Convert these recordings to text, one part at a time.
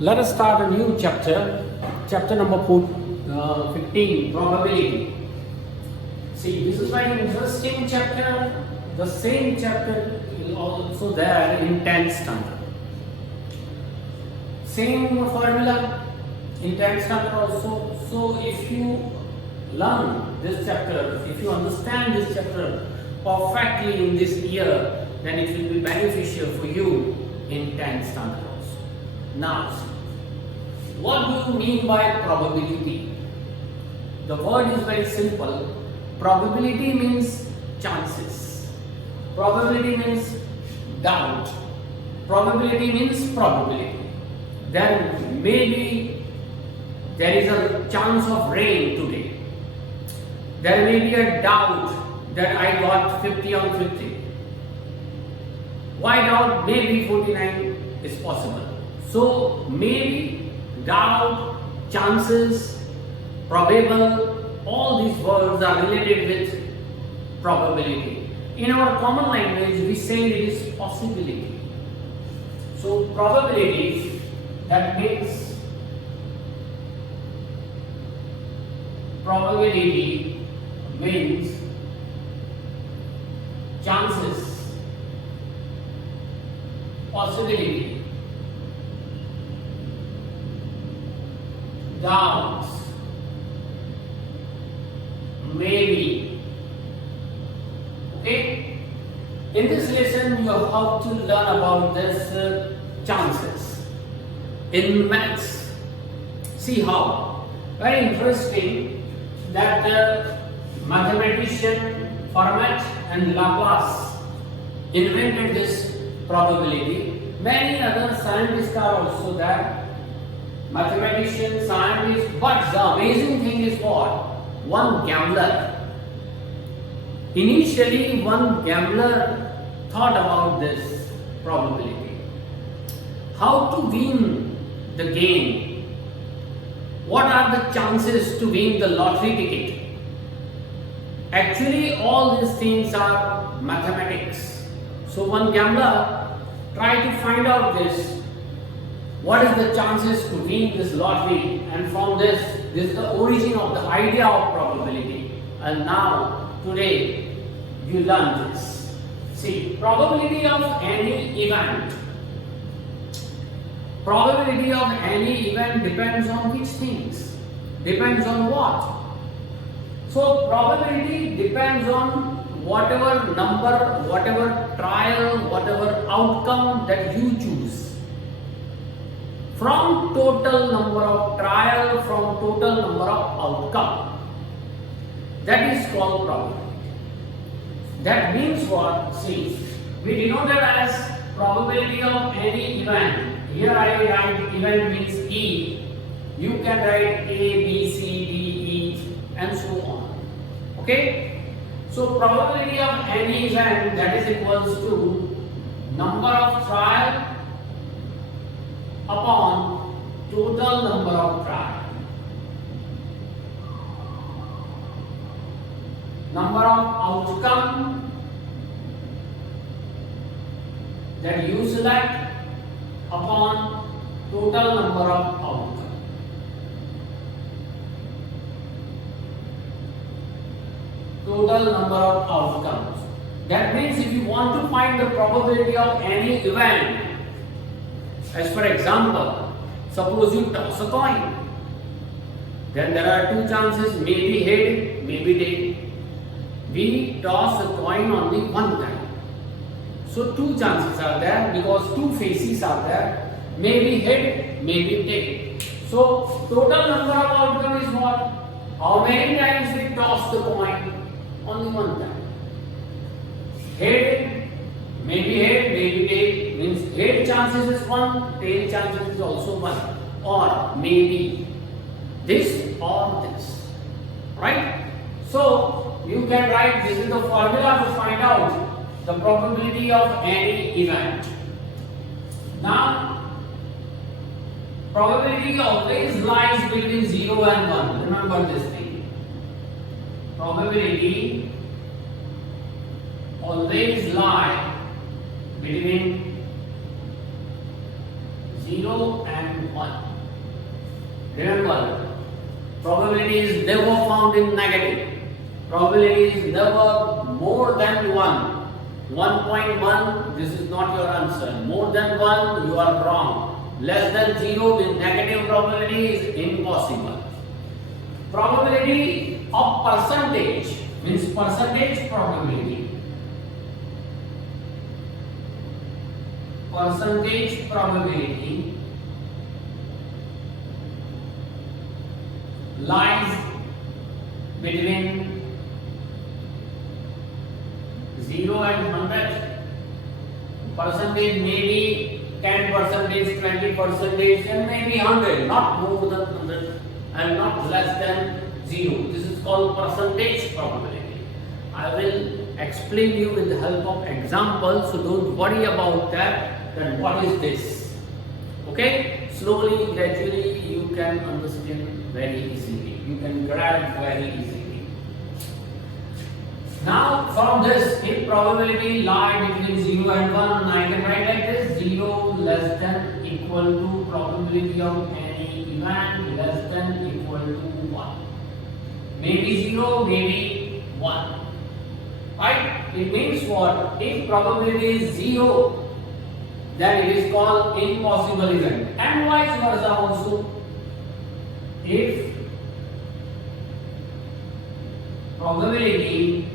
Let us start a new chapter, chapter number 15, probability. See, this is very interesting chapter. The same chapter is also there in 10th standard. Same formula in 10th standard also. So if you learn this chapter, if you understand this chapter perfectly in this year, then it will be beneficial for you in 10th standard also. Now, what do you mean by probability? The word is very simple. Probability means chances. Probability means doubt. Probability means probability. Then maybe there is a chance of rain today. There may be a doubt that I got 50 on 50. Why doubt? Maybe 49 is possible. So maybe, doubt, chances, probable, all these words are related with probability. In our common language, we say it is possibility. So probability, that means probability means chances, possibility, doubts, maybe. Okay? In this lesson, you have to learn about this chances. In maths, see how. Very interesting that the mathematician Fermat and Laplace invented this probability. Many other scientists are also there. Mathematicians, scientists, but the amazing thing is what? One gambler. Initially, one gambler thought about this probability. How to win the game? What are the chances to win the lottery ticket? Actually, all these things are mathematics. So, one gambler tried to find out this. What is the chances to win this lottery? And from this is the origin of the idea of probability. And now, today, you learn this. See, probability of any event. Probability of any event depends on which things? Depends on what? So, probability depends on whatever number, whatever trial, whatever outcome that you choose. From total number of trial, from total number of outcome. That is called probability. That means what? See, we denote it as probability of any event. Here I write event means E. You can write A, B, C, D, E and so on. Okay? So probability of any event, that is equals to number of trial upon total number of trial. Number of outcome that you select upon total number of outcome. Total number of outcomes. That means if you want to find the probability of any event, as for example, suppose you toss a coin, then there are two chances, maybe head, maybe tail. We toss a coin only one time. So two chances are there because two faces are there, maybe head, maybe tail. So total number of outcome is what? How many times we toss the coin? Only one time. Head, maybe tail, means head chances is 1, tail chances is also 1. Or maybe this or this. Right? So you can write this is the formula to find out the probability of any event. Now, probability always lies between 0 and 1. Remember this thing. Probability always lies between 0 and 1. Remember, probability is never found in negative. Probability is never more than 1. 1.1, this is not your answer. More than 1, you are wrong. Less than 0 with negative probability is impossible. Probability of percentage means percentage probability. Percentage probability lies between 0 and 100. Percentage may be 10 percentage, 20 percentage, and maybe 100, not more than 100 and not less than 0. This is called percentage probability. I will explain you with the help of examples, so don't worry about that. Then what is this? Okay? Slowly, gradually, you can understand very easily. You can grab very easily. Now, from this, if probability lie between 0 and 1, I can write like this: 0 less than equal to probability of any event less than equal to 1. Maybe 0, maybe 1. Right? It means what? If probability is 0, then it is called impossible event, and vice versa also. If probability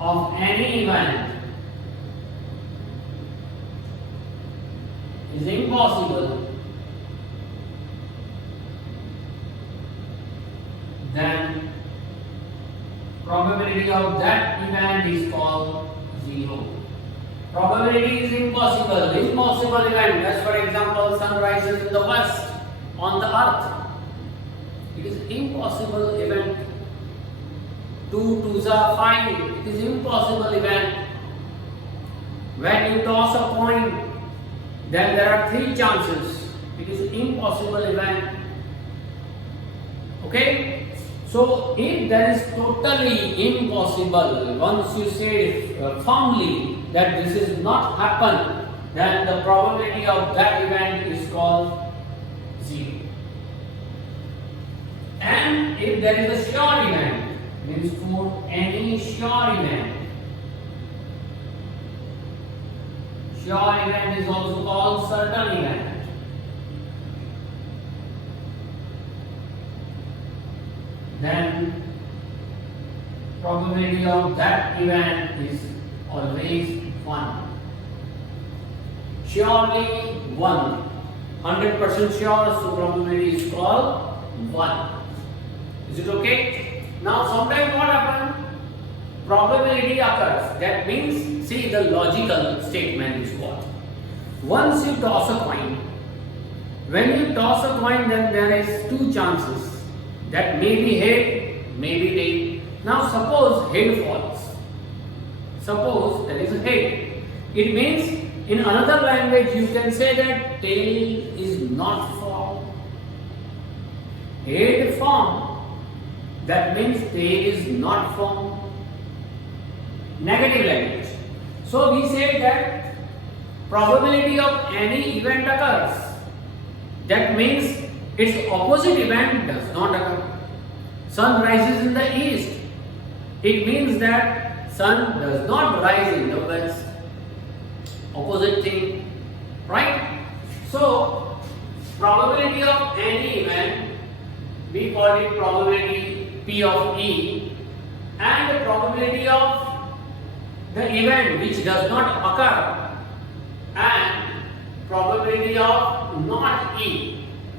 of any event is impossible, then probability of that event is called 0. Probability is impossible. Impossible event, as for example, sun rises in the west on the earth. It is impossible event. 2 2s are 5. It is impossible event. When you toss a coin, then there are 3 chances. It is impossible event. Okay? So if that is totally impossible, once you say firmly that this is not happen, then the probability of that event is called 0. And if there is a sure event, means for any sure event, sure event is also called certain event. Then probability of that event is always 1. Surely 1. 100% sure, so probability is called 1. Is it okay? Now sometimes what happens? Probability occurs. That means, see, the logical statement is what? Once you toss a coin, when you toss a coin, then there is 2 chances. That may be head, may be tail. Now suppose head falls. Suppose there is a head. It means in another language you can say that tail is not formed. Head formed. That means tail is not formed. Negative language. So we say that probability of any event occurs. That means its opposite event does not occur. Sun rises in the east. It means that sun does not rise in the west. Opposite thing, right? So probability of any event, we call it probability P of E, and the probability of the event which does not occur, and probability of not E.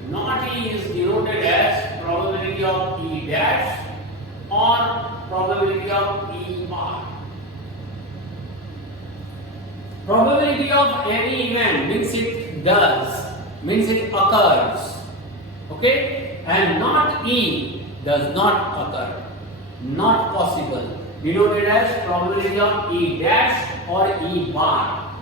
Not E is denoted as probability of E dash or probability of E bar. Probability of any event means it does, means it occurs. Okay? And not E does not occur. Not possible. Denoted as probability of E dash or E bar.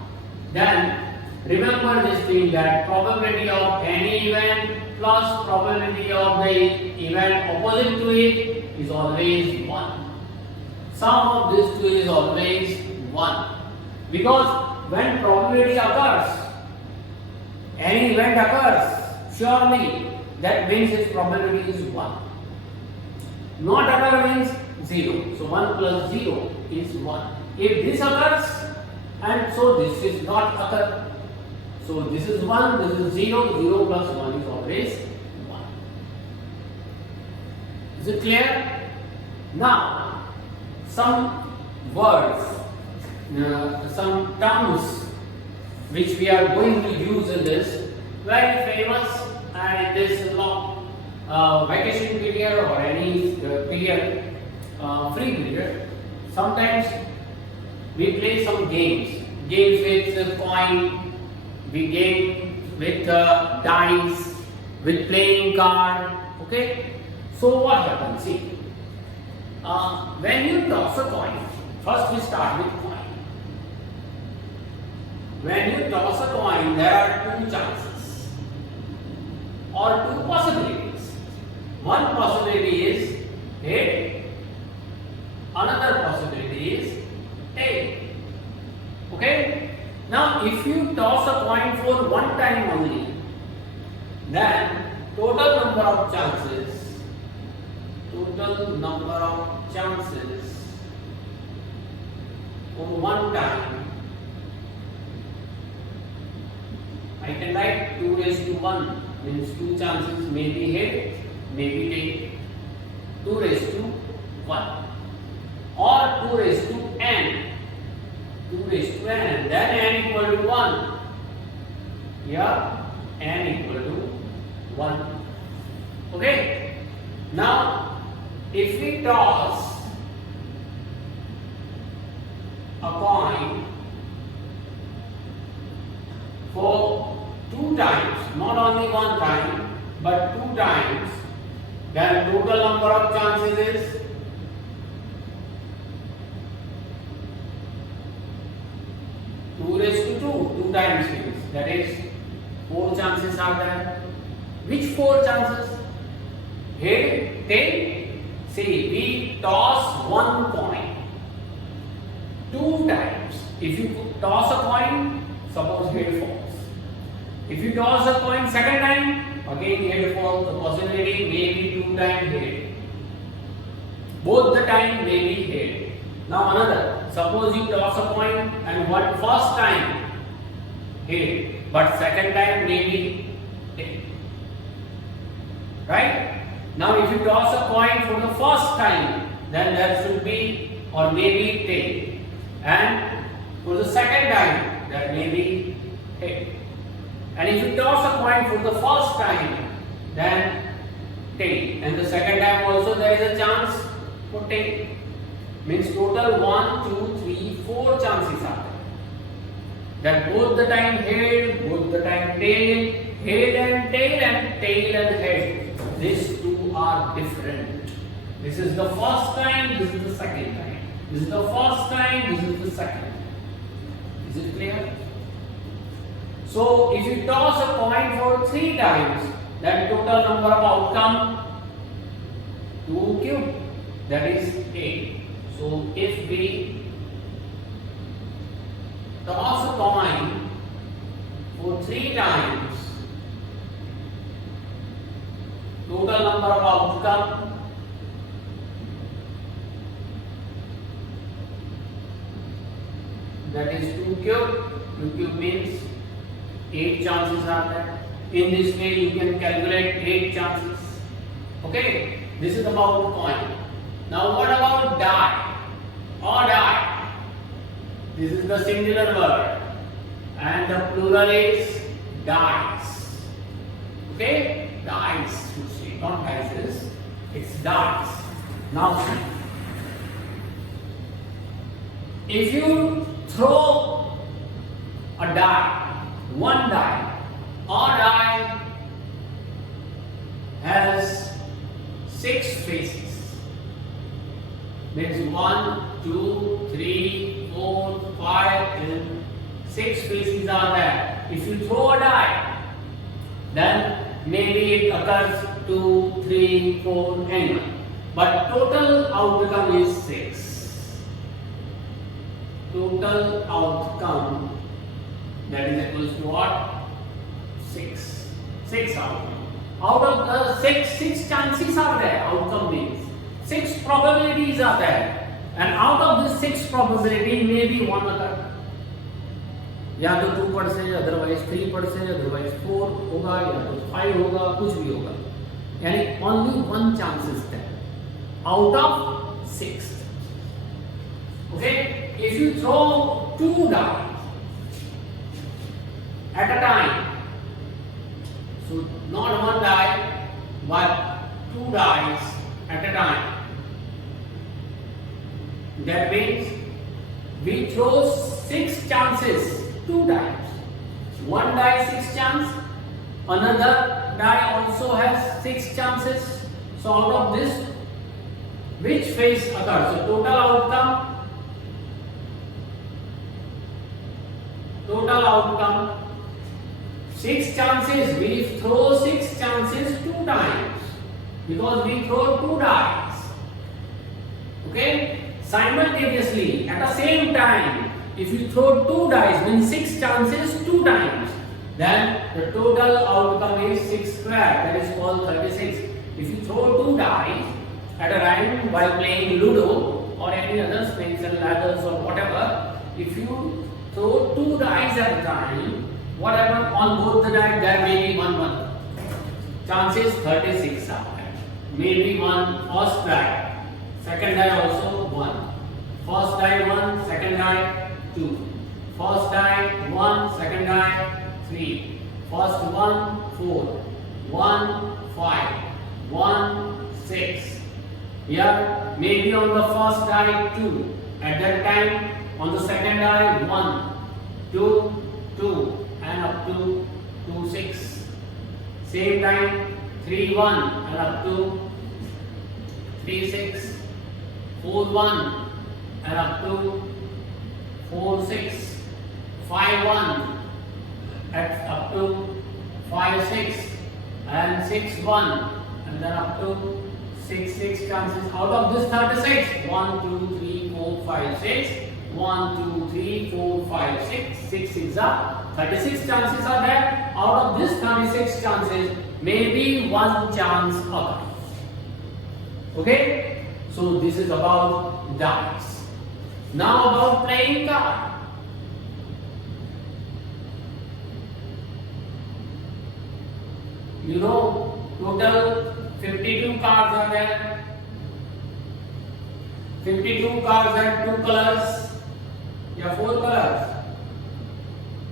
Then remember this thing that probability of any event plus probability of the event opposite to it is always 1. Sum of these two is always 1. Because when probability occurs, any event occurs, surely that means its probability is 1. Not occur means 0. So 1 plus 0 is 1. If this occurs, and so this is not occur. So this is 1, this is 0, 0 plus 1 is always 1. Is it clear? Now, some words, some terms which we are going to use in this, very famous and in this long vacation period or any period, free period. Sometimes we play some games with coin, we game with dice, with playing card. Okay, so what happens? See, when you toss a coin, first we start with coin. When you toss a coin, there are two chances or two possibilities. One possibility is head, another possibility is tail. Okay? Now, if you toss a coin for one time only, then total number of chances for one time, I can write 2 raised to 1, means 2 chances may be head, may be tail. 2 raised to 1 or 2 raised to n. 2 raised to n, then n equal to 1. Here n equal to 1. Okay. Now, if we toss a coin for 2 times, not only 1 time, but 2 times, then total number of chances is 2 raised to 2, 2 times means, that is 4 chances are there. Which 4 chances? Head, tail. See, we toss one coin 2 times. If you toss a coin, suppose head falls. If you toss a coin second time, again head falls. The possibility may be 2 times head. Both the time may be head. Now another. Suppose you toss a coin and first time head, but second time may be tail. Right? Now if you toss a coin for the first time, then there should be or may be tail. And for the second time, that may be head. And if you toss a coin for the first time, then tail. And the second time also there is a chance for tail. Means total 1, 2, 3, 4 chances are there. That both the time head, both the time tail, head and tail and head. These two are different. This is the first time, this is the second time. This is the first time, this is the second time. Is it clear? So if you toss a coin for 3 times, then total number of outcome 2 cube, that is 8. So if we toss a coin for 3 times, total number of outcome that is 2 cube. 2 cube means 8 chances are there. In this way you can calculate 8 chances. Okay, this is about coin. Now what about die or die? This is the singular word and the plural is dice. Okay, dice you see, not dices, it's dice. Now see, if you throw a die, one die, or die has 6 faces. Means 1, 2, 3, 4, 5 and 6 faces are there. If you throw a die, then maybe it occurs 2, 3, 4 and 1. But total outcome is 6. Total outcome, that is equals to what? 6 outcome. Out of the six chances are there. Outcome means 6 probabilities are there, and out of this 6 probability maybe one occur. या तो 2%, otherwise 3%, otherwise 4 होगा, या तो 5 होगा, कुछ भी होगा. यानी only one chance is there out of 6. Okay, if you throw 2 dice at a time, so not one die but 2 dice at a time, that means we throw 6 chances 2 times. One die 6 chance, another die also has 6 chances. So out of this, which phase occurs? So total outcome 6 chances. We throw 6 chances 2 times because we throw 2 dice. Okay, simultaneously at the same time, if you throw 2 dice means 6 chances 2 times, then the total outcome is 6 square, that is called 36. If you throw 2 dice at a random while playing Ludo or any other snakes and ladders or whatever, if you throw 2 dice at a time, whatever on both the dice, there may be one. Chances 36 are there. Maybe one first die, second die also 1. First die 1, second die 2. First die 1, second die 3. First 1 4, 1 5, 1 6. Here maybe on the first die 2. At that time on the second die 1, 2, 2 and up to 2 6. Same time 3 1 and up to 3 6. 4 1 and up to 4 6, 5 1 at up to 5 6, and 6 1 and then up to 6 6 chances. Out of this 36, 1 2 3 4 5 6, 1 2 3 4 5 6, 6 6 are 36 chances are there. Out of this 36 chances, maybe one chance occurs. Okay, so this is about dice. Now about playing card. You know, total 52 cards are there. 52 cards have 2 colors. Yeah, 4 colors.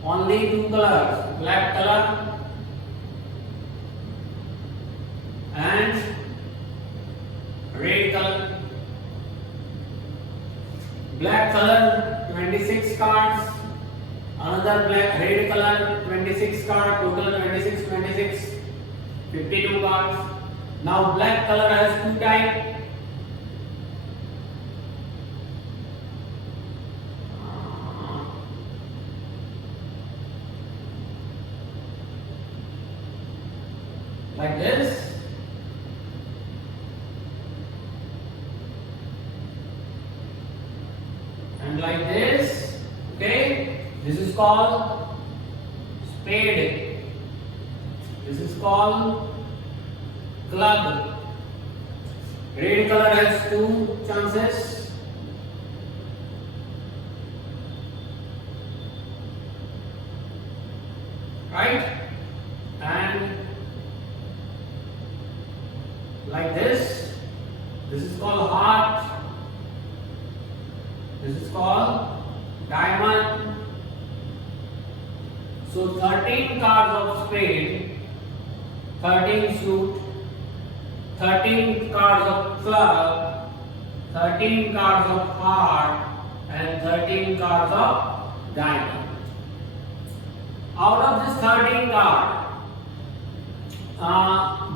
Only 2 colors. Black color and red color. Black color 26 cards, another red color 26 cards, total 26, 52 cards. Now black color has 2 types. Like this. And like this. Okay, this is called spade. This is called club. Red color has 2 chances. Right? And like this. This is called heart. This is called diamond. So 13 cards of spade, 13 suit, 13 cards of club, 13 cards of heart, and 13 cards of diamond. Out of this 13 cards,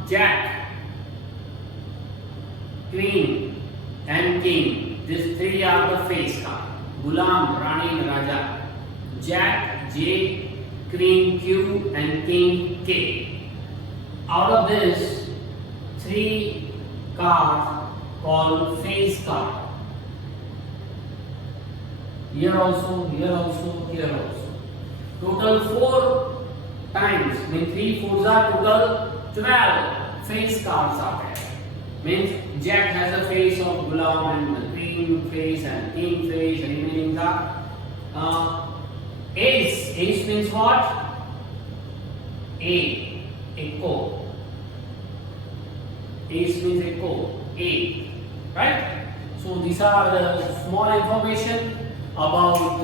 Jack, Queen, and King. These 3 are the face cards. Gulam, Rani, and Raja. Jack, J, Queen, Q, and King, K. Out of this, 3 cards called face card. Here also, here also, here also. Total 4 times. Means 3 fours are total 12 face cards are there. Means Jack has a face of Gulam and Queen face and King face, remaining the Ace. Ace means what? A. Echo. Ace means echo. A. Right? So these are the small information about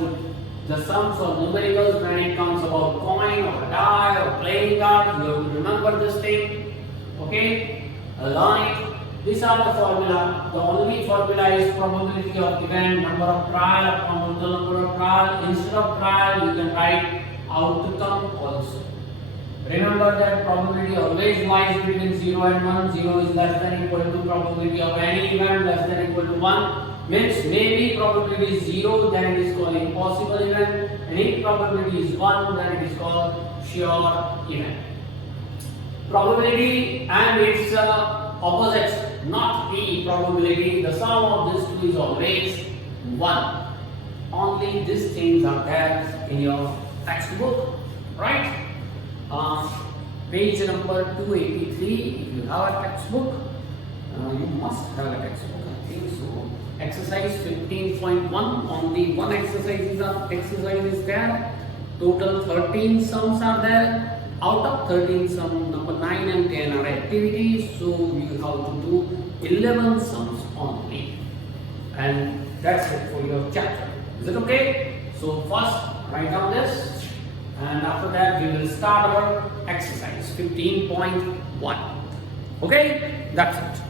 the sums or numericals when it comes about coin or die or playing card. You have to remember this thing. Okay? Learn it. These are the formula. The only formula is probability of event, number of trial upon the number of trial. Instead of trial, you can write outcome also. Remember that probability always lies between 0 and 1. 0 is less than equal to probability of any event less than equal to 1. Means maybe probability is 0, then it is called impossible event. And if probability is 1, then it is called sure event. Probability and its opposites, not the probability. The sum of these two is always 1. Only these things are there in your textbook, right? Page number 283. If you have a textbook, you must have a textbook. I think so. Exercise 15.1. Only one exercise is there. Total 13 sums are there. Out of 13 sums, number 9 and 10 are activities. So you have to do 11 sums only. And that's it for your chapter. Is it okay? So first write down this. And after that we will start our exercise 15.1. Okay, that's it.